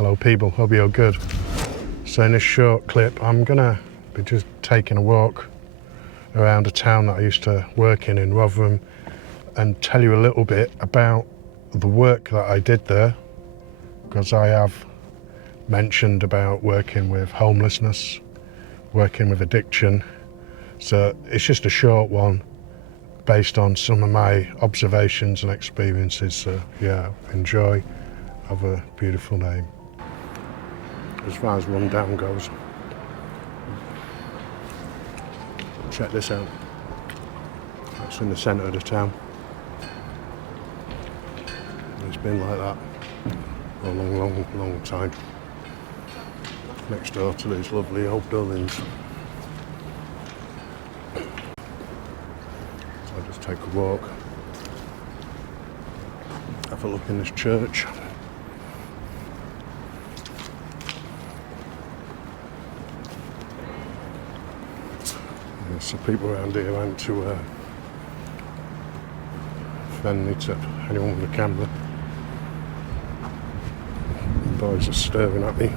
Hello people, hope you're good. So in this short clip, I'm gonna be just taking a walk around a town that I used to work in Rotherham, and tell you a little bit about the work that I did there, because I have mentioned about working with homelessness, working with addiction. So it's just a short one based on some of my observations and experiences. So yeah, enjoy. Have a beautiful day. As far as rundown goes, check this out. That's in the centre of the town. It's been like that for a long time. Next door to these lovely old buildings. So I'll just take a walk, have a look in this church. So people around here aren't too friendly to anyone with a camera. The boys are staring at me.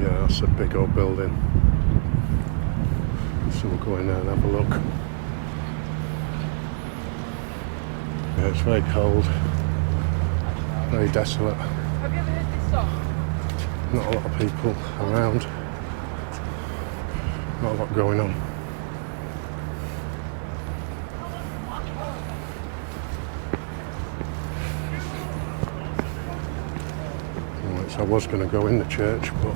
Yeah, that's a big old building. So we'll go in there and have a look. Yeah, it's very cold, very desolate. Have you ever heard this song? Not a lot of people around. Not a lot going on. Right, so I was going to go in the church, but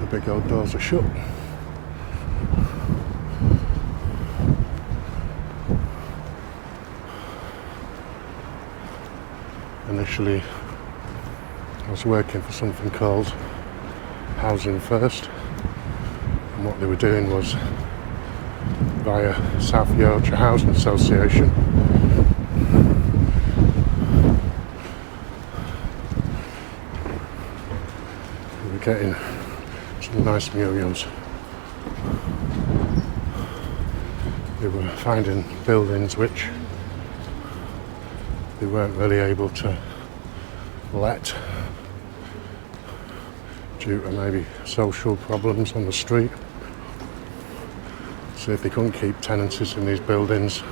the big old doors are shut. Initially, I was working for something called Housing First, and what they were doing was via South Yorkshire Housing Association. We were getting some nice muriels. They were finding buildings which they weren't really able to let due to maybe social problems on the street. So if they couldn't keep tenancies in these buildings,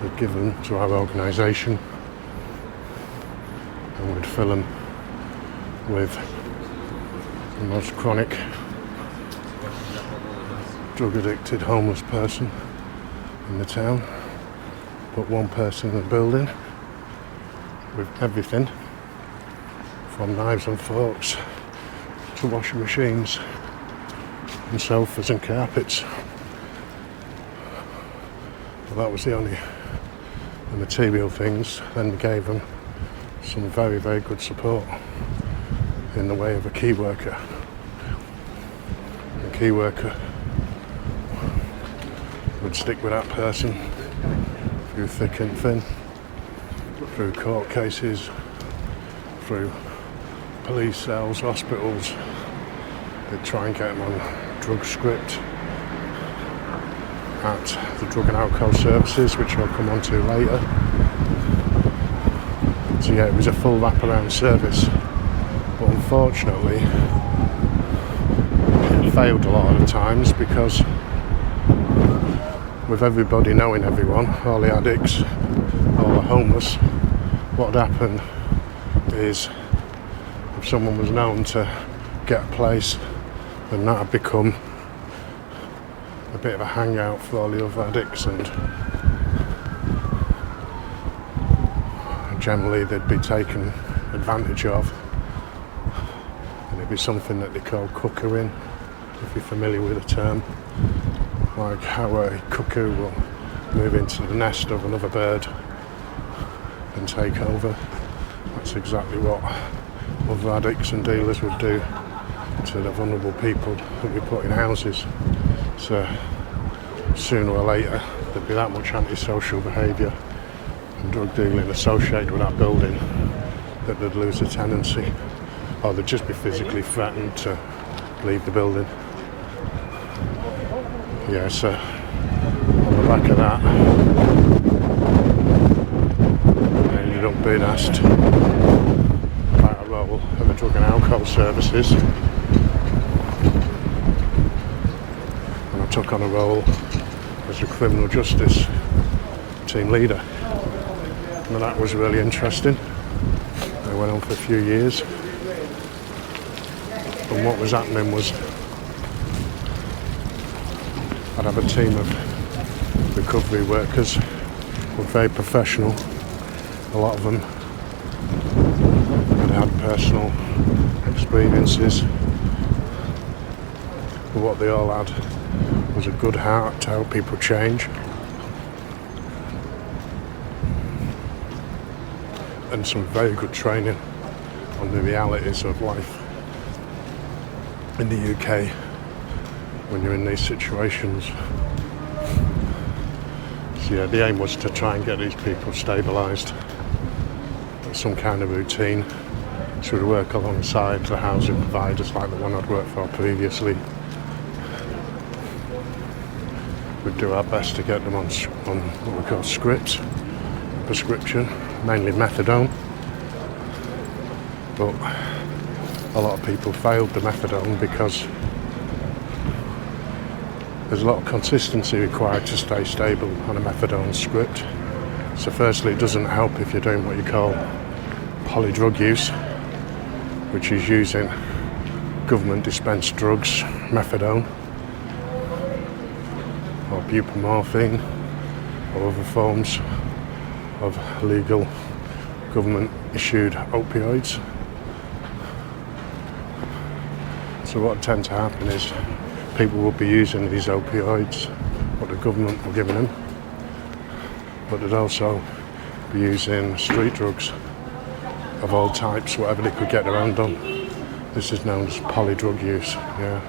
they'd give them to our organisation and we'd fill them with the most chronic, drug addicted homeless person in the town. Put one person in the building with everything from knives and forks to washing machines and sofas and carpets. But that was the only material things. Then we gave them some very good support in the way of a key worker. The key worker would stick with that person through thick and thin, through court cases, through police cells, hospitals. They'd try and get them on drug script at the drug and alcohol services, which I'll come on to later. So yeah, it was a full wraparound service, but unfortunately it failed a lot of the times because with everybody knowing everyone, all the addicts, all the homeless, what would happen is if someone was known to get a place, then that had become a bit of a hangout for all the other addicts, and generally they'd be taken advantage of, and it'd be something that they call cuckooing, if you're familiar with the term. Like how a cuckoo will move into the nest of another bird and take over. That's exactly what other addicts and dealers would do to the vulnerable people that we put in houses. So sooner or later there'd be that much antisocial behaviour and drug dealing associated with that building that they'd lose the tenancy, or they'd just be physically threatened to leave the building. Yeah, so on the back of that, I ended up being asked about a role at the Drug and Alcohol Services, and I took on a role as a criminal justice team leader, and that was really interesting. I went on for a few years, and what was happening was I'd have a team of recovery workers who were very professional. A lot of them had had personal experiences, but what they all had was a good heart to help people change, and some very good training on the realities of life in the UK when you're in these situations. So yeah, the aim was to try and get these people stabilised, some kind of routine, so we'd work alongside the housing providers like the one I'd worked for previously. We'd do our best to get them on what we call scripts, prescription, mainly methadone, but a lot of people failed the methadone because there's a lot of consistency required to stay stable on a methadone script. So firstly, it doesn't help if you're doing what you call polydrug use, which is using government dispensed drugs, methadone or buprenorphine or other forms of legal government issued opioids. So what tends to happen is people will be using these opioids, what the government were giving them, but they'd also be using street drugs of all types, whatever they could get their hand on. This is known as polydrug use, yeah.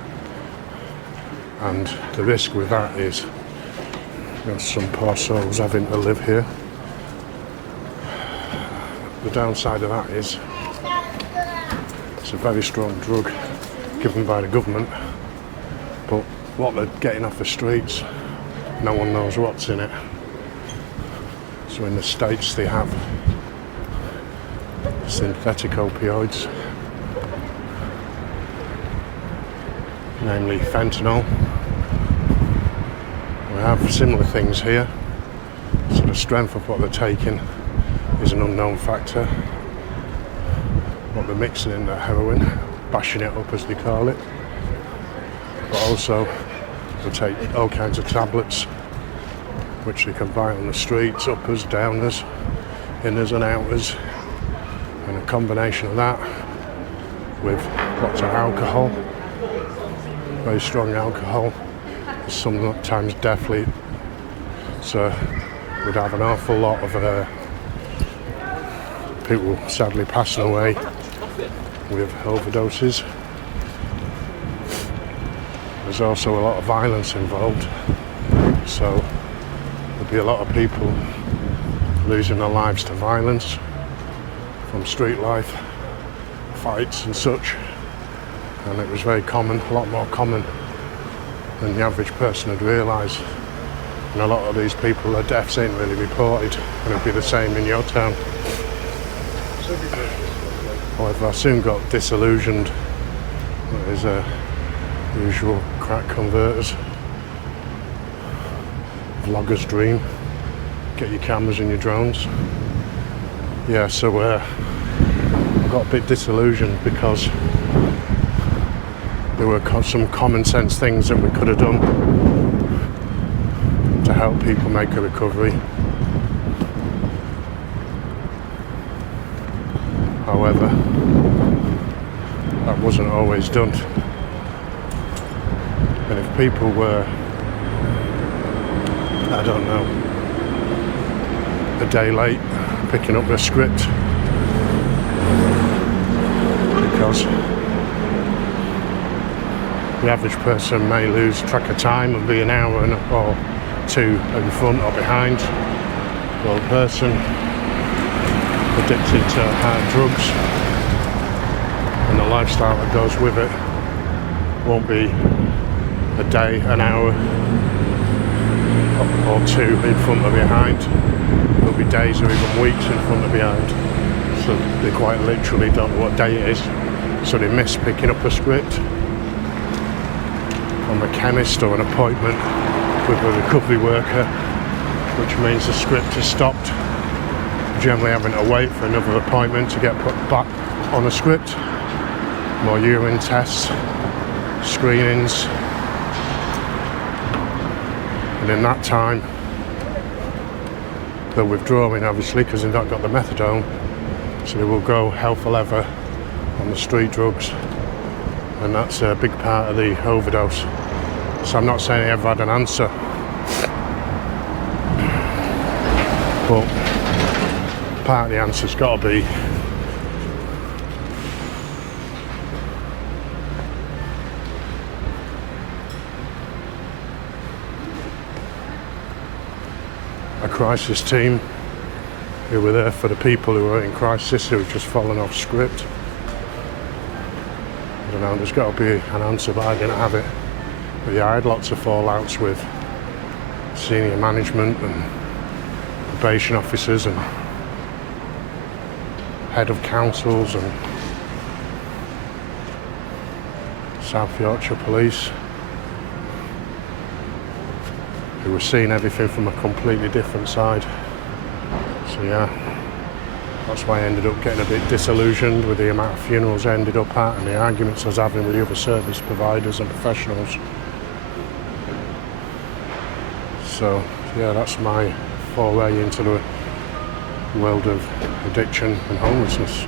And the risk with that is some poor souls having to live here. The downside of that is it's a very strong drug given by the government, but what they're getting off the streets, no one knows what's in it. So in the States they have synthetic opioids, namely fentanyl. We have similar things here, so the strength of what they're taking is an unknown factor. What they're mixing in their heroin, bashing it up as they call it, but also they take all kinds of tablets which they can buy on the streets, uppers, downers, inners and outers, and a combination of that with lots of alcohol, very strong alcohol, sometimes deathly. So we'd have an awful lot of people sadly passing away with overdoses. There's also a lot of violence involved, so there'd be a lot of people losing their lives to violence from street life, fights and such, and it was very common, a lot more common than the average person would realise. And a lot of these people, their deaths ain't really reported, and it'd be the same in your town. However, I soon got disillusioned. That is a usual crack converters, vlogger's dream. Get your cameras and your drones. Yeah, so I got a bit disillusioned because there were some common sense things that we could have done to help people make a recovery. However, that wasn't always done. And if people were, I don't know, a day late picking up their script because the average person may lose track of time and be an hour or two in front or behind, well, a person addicted to hard drugs and the lifestyle that goes with it won't be a day, an hour or two in front or behind. There'll be days or even weeks in front or behind. So they quite literally don't know what day it is. So they miss picking up a script from a chemist or an appointment with a recovery worker, which means the script is stopped. Generally having to wait for another appointment to get put back on a script. More urine tests, screenings. And in that time, they're withdrawing obviously because they've not got the methadone. So they will go hell for leather on the street drugs. And that's a big part of the overdose. So I'm not saying I ever had an answer. But part of the answer's got to be a crisis team who were there for the people who are in crisis, who have just fallen off script. I don't know, there's got to be an answer, but I didn't have it. But yeah, I had lots of fallouts with senior management and probation officers and head of councils and South Yorkshire police, who were seeing everything from a completely different side. So yeah, that's why I ended up getting a bit disillusioned with the amount of funerals I ended up at and the arguments I was having with the other service providers and professionals. So yeah, that's my foray into the world of addiction and homelessness.